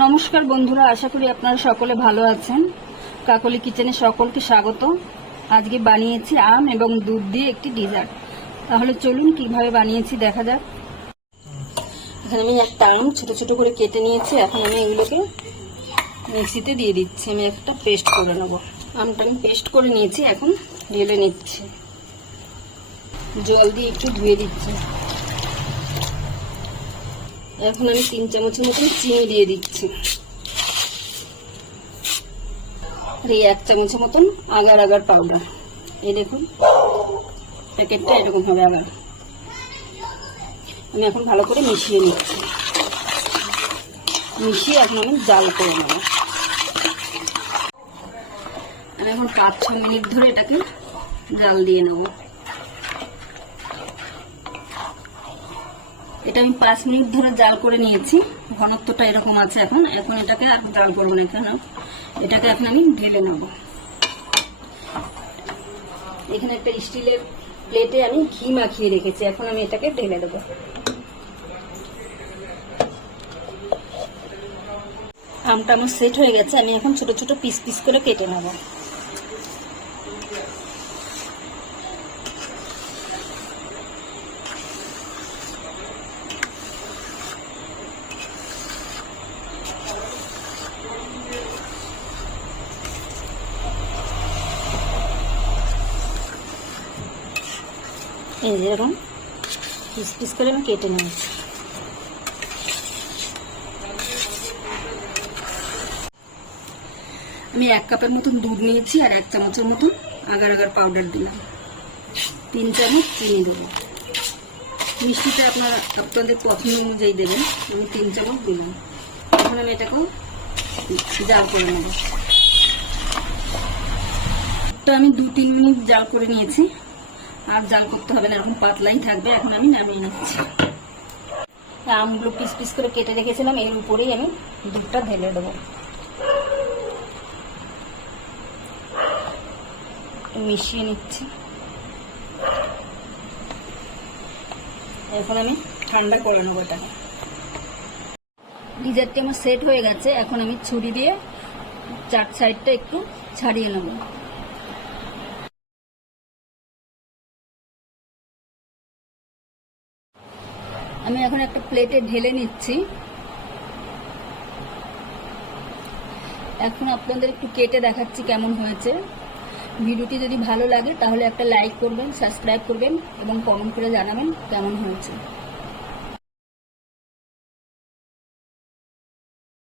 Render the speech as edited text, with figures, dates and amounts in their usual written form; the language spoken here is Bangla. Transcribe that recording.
নমস্কার বন্ধুরা, আশা করি আপনারা সকলে ভালো আছেন। কাকলি কিচেনে সকলকে স্বাগত। আজকে বানিয়েছি আম এবং দুধ দিয়ে একটি ডেজার্ট। তাহলে চলুন কিভাবে বানিয়েছি দেখা যাক। এখানে আমি একটা আম ছোট ছোট করে কেটে নিয়েছি। এখন আমি এগুলোকে মিক্সিতে দিয়ে দিচ্ছি। আমি একটা পেস্ট করে নেব। আমটা আমি পেস্ট করে নিয়েছি, এখন ঢেলে নিচ্ছি। জল দিয়ে একটু ধুয়ে দিচ্ছি। এখন আমি 3 চামচের মতন চিনি দিয়ে দিচ্ছি। আর এই 1 চামচের মতন আগার আগার পাউডার। এই দেখুন প্যাকেটটা এরকম হবে আগার। আমি এখন ভালো করে মিশিয়ে নিচ্ছি। মিশিয়ে এখন আমি জাল করে নেব। আমি এখন 5-6 মিনিট ধরে এটাকে জাল দিয়ে নেব। এটা আমি 5 মিনিট ধরে জাল করে নিয়েছি। ঘনত্বটা এরকম আছে। এখন এটাকে আর জাল করবো না, কেন এটাকে এখন আমি ঢেলে নেব। এখানে একটা স্টিলের প্লেটে আমি ঘি মাখিয়ে রেখেছি। এখন আমি এটাকে ঢেলে দেবো। আমটা আমার সেট হয়ে গেছে। আমি এখন ছোট ছোট পিস পিস করে কেটে নেব। এই যেরকম পিস পিস করে আমি কেটে নেব। আমি 1 কাপের মতন দুধ নিয়েছি আর 1 চামচের মতন আগার আগার পাউডার দিলাম। 3 চামচ চিনি দেবো। মিষ্টিটা আপনাদের পছন্দ অনুযায়ী দেবেন। আমি 3 চামচ দিলাম। এখন আমি এটাকে জাল করে নেব। আমি 2-3 মিনিট জাল করে নিয়েছি। আর জাল করতে হবে না, এরকম পাতলাই থাকবে। এখন আমি নামিয়ে নিচ্ছি। আমগুলো পিস পিস করে কেটে রেখেছিলাম, এর উপরেই আমি দুধটা ঢেলে দেবো। মিশিয়ে নিচ্ছি। এখন আমি ঠান্ডা করে নেবো এটাকে। ডেজার্টটি আমার সেট হয়ে গেছে। এখন আমি ছুরি দিয়ে 4 সাইডটা একটু ছাড়িয়ে নেব। আমি এখন একটা প্লেটে ঢেলে নিচ্ছি। এখন আপনাদের একটু কেটে দেখাচ্ছি কেমন হয়েছে। ভিডিওটি যদি ভালো লাগে তাহলে একটা লাইক করবেন, সাবস্ক্রাইব করবেন এবং কমেন্ট করে জানাবেন কেমন হয়েছে।